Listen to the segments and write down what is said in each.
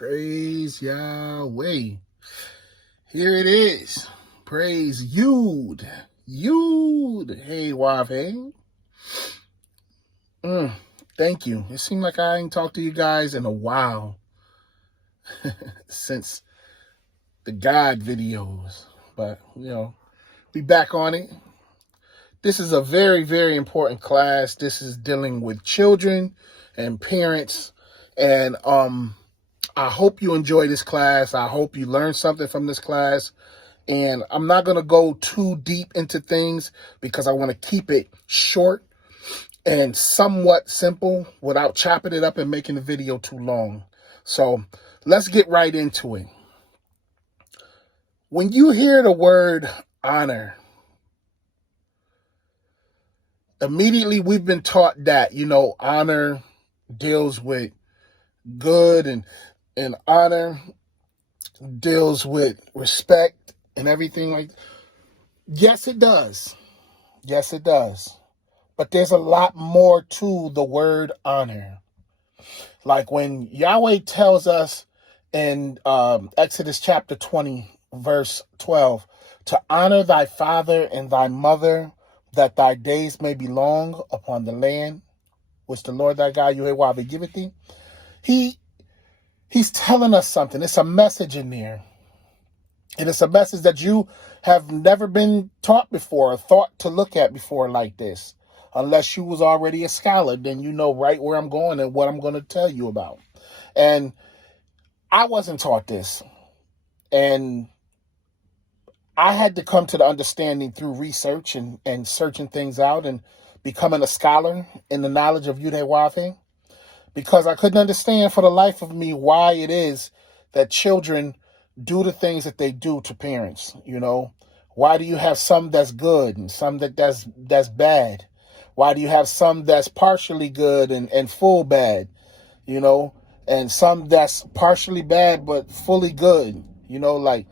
Praise Yahweh. Here it is. Praise Yod. Yod. Hey, Wav, hey. Thank you. It seemed like I ain't talked to you guys in a while. Since the God videos. But, we back on it. This is a very, very important class. This is dealing with children and parents. And I hope you enjoy this class. I hope you learn something from this class. And I'm not going to go too deep into things because I want to keep it short and somewhat simple without chopping it up and making the video too long. So let's get right into it. When you hear the word honor, immediately we've been taught that, honor deals with good and honor deals with respect and everything like that. Yes, it does. Yes, it does. But there's a lot more to the word honor. Like when Yahweh tells us in Exodus chapter 20, verse 12, to honor thy father and thy mother, that thy days may be long upon the land which the Lord thy God, Yahweh, giveth thee. He's telling us something. It's a message in there. And it's a message that you have never been taught before or thought to look at before like this. Unless you was already a scholar, then you know right where I'm going and what I'm going to tell you about. And I wasn't taught this. And I had to come to the understanding through research and searching things out and becoming a scholar in the knowledge of Yud-Heh-Wav-Heh, because I couldn't understand for the life of me why it is that children do the things that they do to parents. Why do you have some that's good and some that's bad? Why do you have some that's partially good and full bad, and some that's partially bad but fully good? Like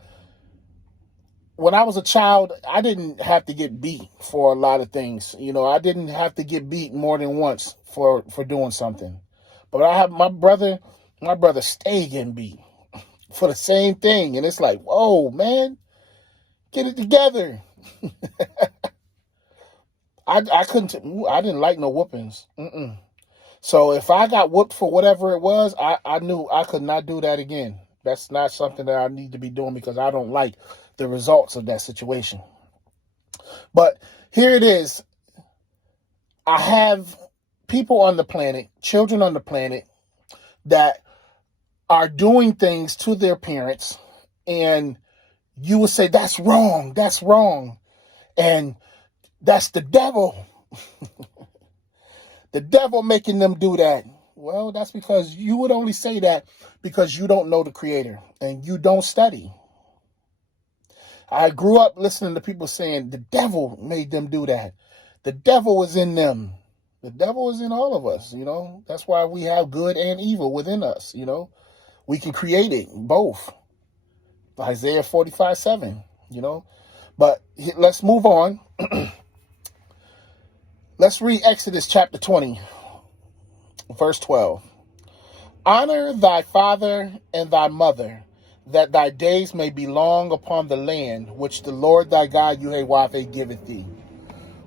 when I was a child, I didn't have to get beat for a lot of things. I didn't have to get beat more than once for doing something. But I have my brother stayed getting beat for the same thing. And it's like, whoa, man, get it together. I didn't like no whoopings. So if I got whooped for whatever it was, I knew I could not do that again. That's not something that I need to be doing because I don't like the results of that situation. But here it is. I have people on the planet, children on the planet, that are doing things to their parents, and you would say, that's wrong, and that's the devil. The devil making them do that. Well, that's because you would only say that because you don't know the Creator and you don't study. I grew up listening to people saying the devil made them do that. The devil was in them. The devil is in all of us, That's why we have good and evil within us, We can create it, both. Isaiah 45:7, But let's move on. Let's read Exodus chapter 20, verse 12. Honor thy father and thy mother, that thy days may be long upon the land which the Lord thy God, Yahweh, giveth thee.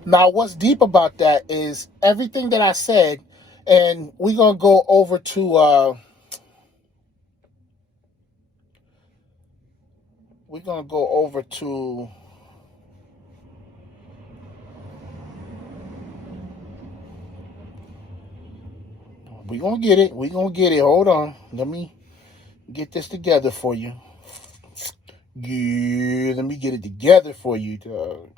Now, what's deep about that is everything that I said, and we're going to go over to... We're going to go over to... We're going to get it. We're going to get it. Hold on. Let me get this together for you. Yeah, let me get it together for you, dog.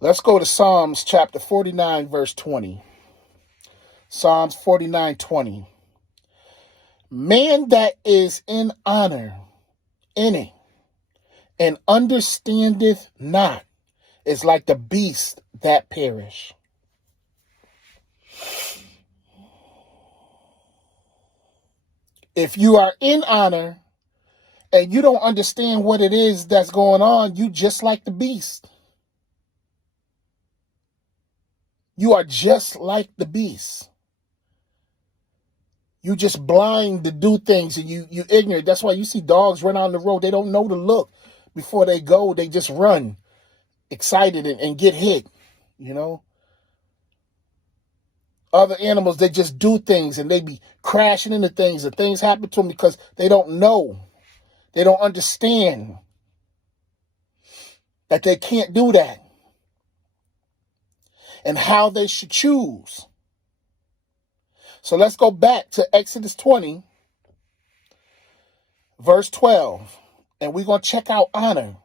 Let's go to Psalms chapter 49, verse 20. Psalms 49:20. Man that is in honor in it and understandeth not is like the beast that perish. If you are in honor and you don't understand what it is that's going on, you just like the beast. You are just like the beast. You just blind to do things, and you ignorant. That's why you see dogs run out on the road. They don't know to look before they go. They just run excited and get hit, you know. Other animals, they just do things and they be crashing into things, and things happen to them because they don't know. They don't understand that they can't do that and how they should choose. So let's go back to Exodus 20, verse 12, and we're going to check out honor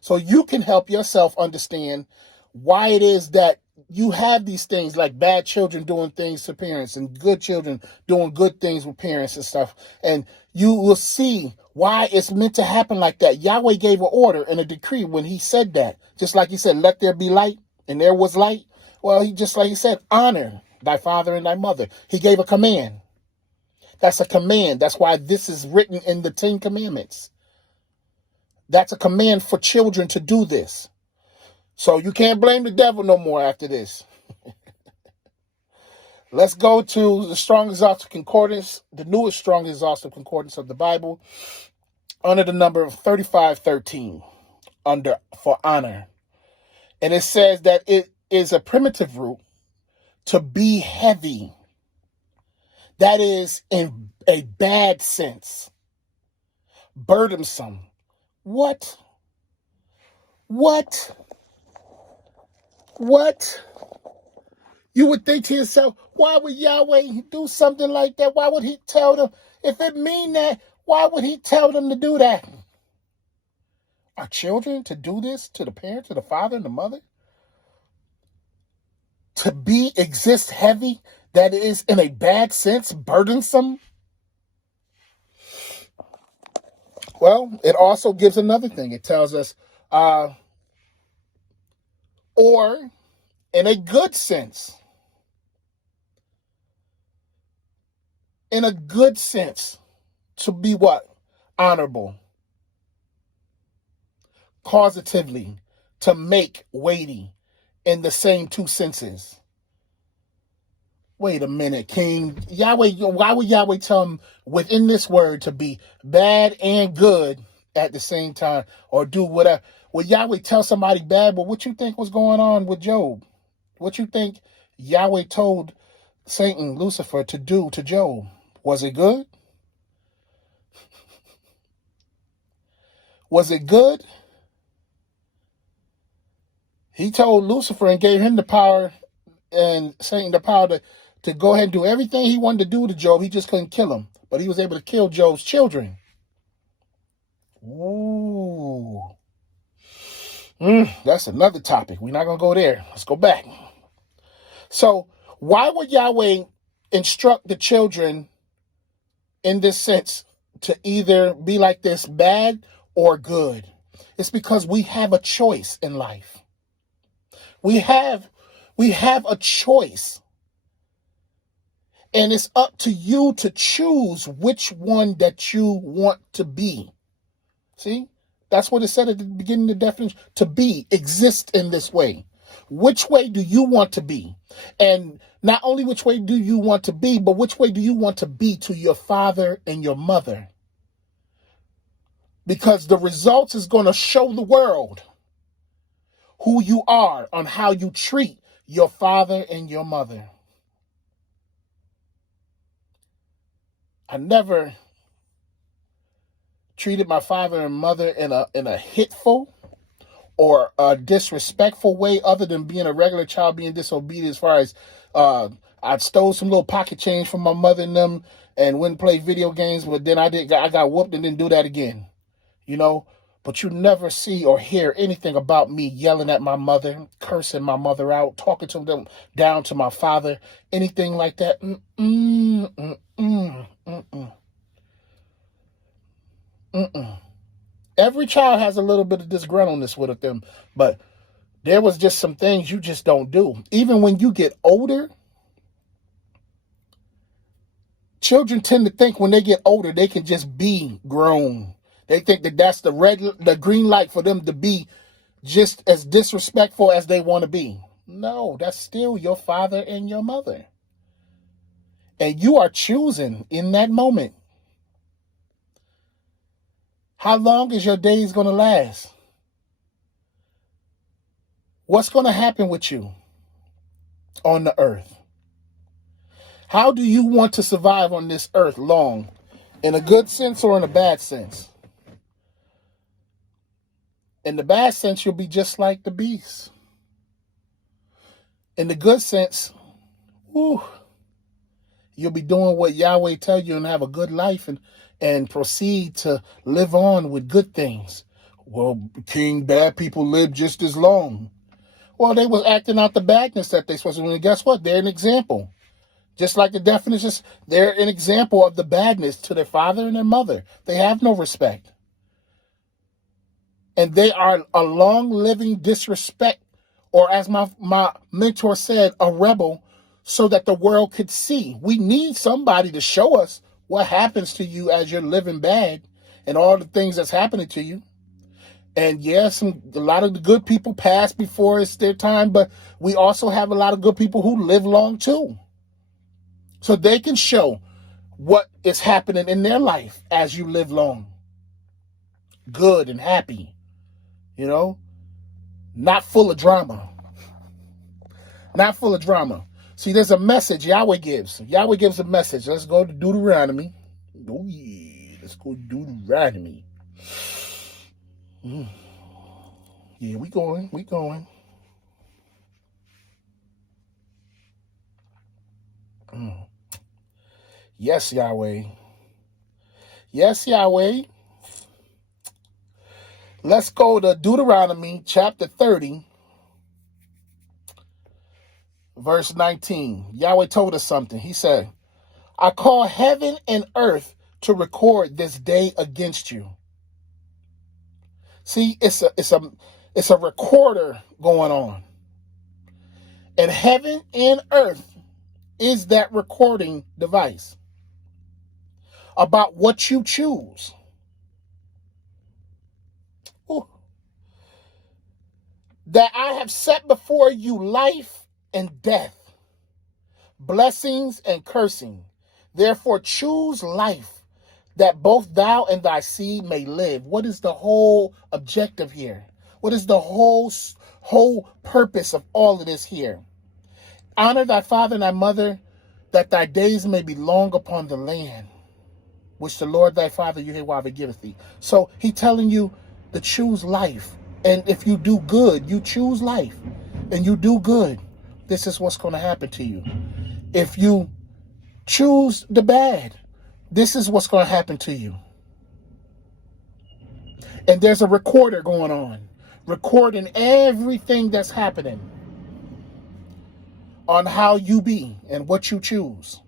so you can help yourself understand why it is that you have these things like bad children doing things to parents and good children doing good things with parents and stuff. And you will see why it's meant to happen like that. Yahweh gave an order and a decree when he said that. Just like he said, let there be light, and there was light. Well, just like he said, honor thy father and thy mother. He gave a command. That's a command. That's why this is written in the 10 Commandments. That's a command for children to do this. So you can't blame the devil no more after this. Let's go to the Strong Exhaustive Concordance, the newest Strong Exhaustive Concordance of the Bible, under the number 3513, for honor. And it says that it is a primitive root to be heavy. That is in a bad sense. Burdensome. What? You would think to yourself, why would Yahweh do something like that? Why would he tell them? If it mean that, why would he tell them to do that? Are children to do this to the parent, to the father and the mother? To exist heavy, that is in a bad sense, burdensome? Well, it also gives another thing. It tells us, or in a good sense. In a good sense, to be what? Honorable. Causatively, to make, weighty, in the same two senses. Wait a minute, King. Yahweh, why would Yahweh tell him within this word to be bad and good at the same time, or do whatever? Would Yahweh tell somebody bad? But what you think was going on with Job? What you think Yahweh told Satan, Lucifer, to do to Job? Was it good? Was it good? He told Lucifer and gave him the power, and Satan the power to go ahead and do everything he wanted to do to Job. He just couldn't kill him. But he was able to kill Job's children. Ooh. That's another topic. We're not going to go there. Let's go back. So why would Yahweh instruct the children in this sense to either be like this, bad or good? It's because we have a choice in life. We have a choice. And it's up to you to choose which one that you want to be. See? That's what it said at the beginning of the definition. To be, exist in this way. Which way do you want to be? And not only which way do you want to be, but which way do you want to be to your father and your mother? Because the results is going to show the world who you are on how you treat your father and your mother. I never treated my father and mother in a hitful or a disrespectful way, other than being a regular child, being disobedient. As far as I stole some little pocket change from my mother and them and wouldn't play video games, but then I got whooped and didn't do that again. You know, but you never see or hear anything about me yelling at my mother, cursing my mother out, talking to them down to my father, anything like that. Every child has a little bit of disgruntledness with them, but there was just some things you just don't do. Even when you get older, children tend to think when they get older, they can just be grown. They think that that's the green light for them to be just as disrespectful as they want to be. No, that's still your father and your mother. And you are choosing in that moment. How long is your days going to last? What's going to happen with you on the earth? How do you want to survive on this earth long? In a good sense or in a bad sense? In the bad sense, you'll be just like the beast. In the good sense, whew, you'll be doing what Yahweh tell you and have a good life and proceed to live on with good things. Well, King, bad people live just as long. Well, they was acting out the badness that they supposed to do. And guess what? They're an example. Just like the definitions, they're an example of the badness to their father and their mother. They have no respect. And they are a long-living disrespect, or as my mentor said, a rebel, so that the world could see. We need somebody to show us what happens to you as you're living bad and all the things that's happening to you. And yes, a lot of the good people pass before it's their time, but we also have a lot of good people who live long too. So they can show what is happening in their life as you live long. Good and happy, not full of drama. Not full of drama. See, there's a message Yahweh gives. Yahweh gives a message. Let's go to Deuteronomy. Oh, yeah. Let's go to Deuteronomy. Yeah, we going. Yes, Yahweh. Yes, Yahweh. Let's go to Deuteronomy chapter 30, verse 19. Yahweh told us something. He said, I call heaven and earth to record this day against you. See, it's a recorder going on. And heaven and earth is that recording device about what you choose. Ooh. That I have set before you life and death, blessings and cursing. Therefore choose life, that both thou and thy seed may live. What is the whole objective here? What is the whole purpose of all of this here? Honor thy father and thy mother, that thy days may be long upon the land, which the Lord thy father Yahweh giveth thee. So he telling you to choose life. And if you do good, you choose life, and you do good, this is what's going to happen to you. If you choose the bad, this is what's going to happen to you. And there's a recorder going on, recording everything that's happening on how you be and what you choose.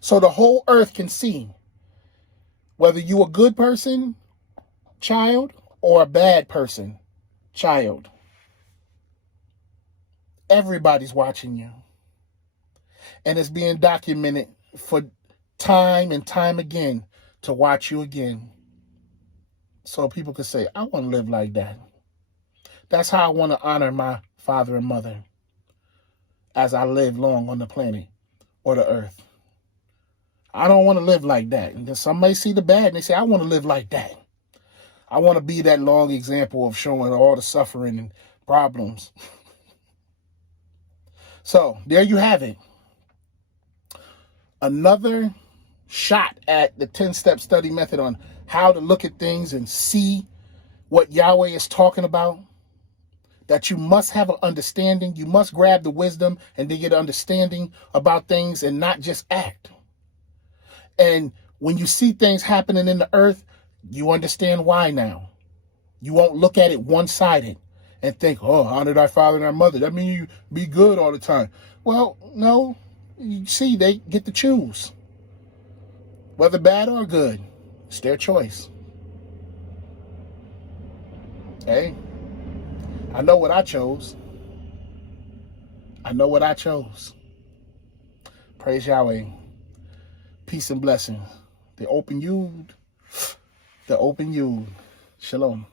So the whole earth can see whether you a good person, child, or a bad person, child. Everybody's watching you. And it's being documented for time and time again to watch you again. So people can say, I want to live like that. That's how I want to honor my father and mother as I live long on the planet or the earth. I don't want to live like that. And then somebody see the bad and they say, I want to live like that. I want to be that long example of showing all the suffering and problems. So there you have it. Another shot at the 10-step study method on how to look at things and see what Yahweh is talking about. That you must have an understanding. You must grab the wisdom and then get an understanding about things and not just act. And when you see things happening in the earth, you understand why now. You won't look at it one-sided and think, oh, honor thy father and thy mother. That means you be good all the time. Well, no. You see, they get to choose. Whether bad or good, it's their choice. Hey, I know what I chose. Praise Yahweh. Peace and blessings. The open yod. Shalom.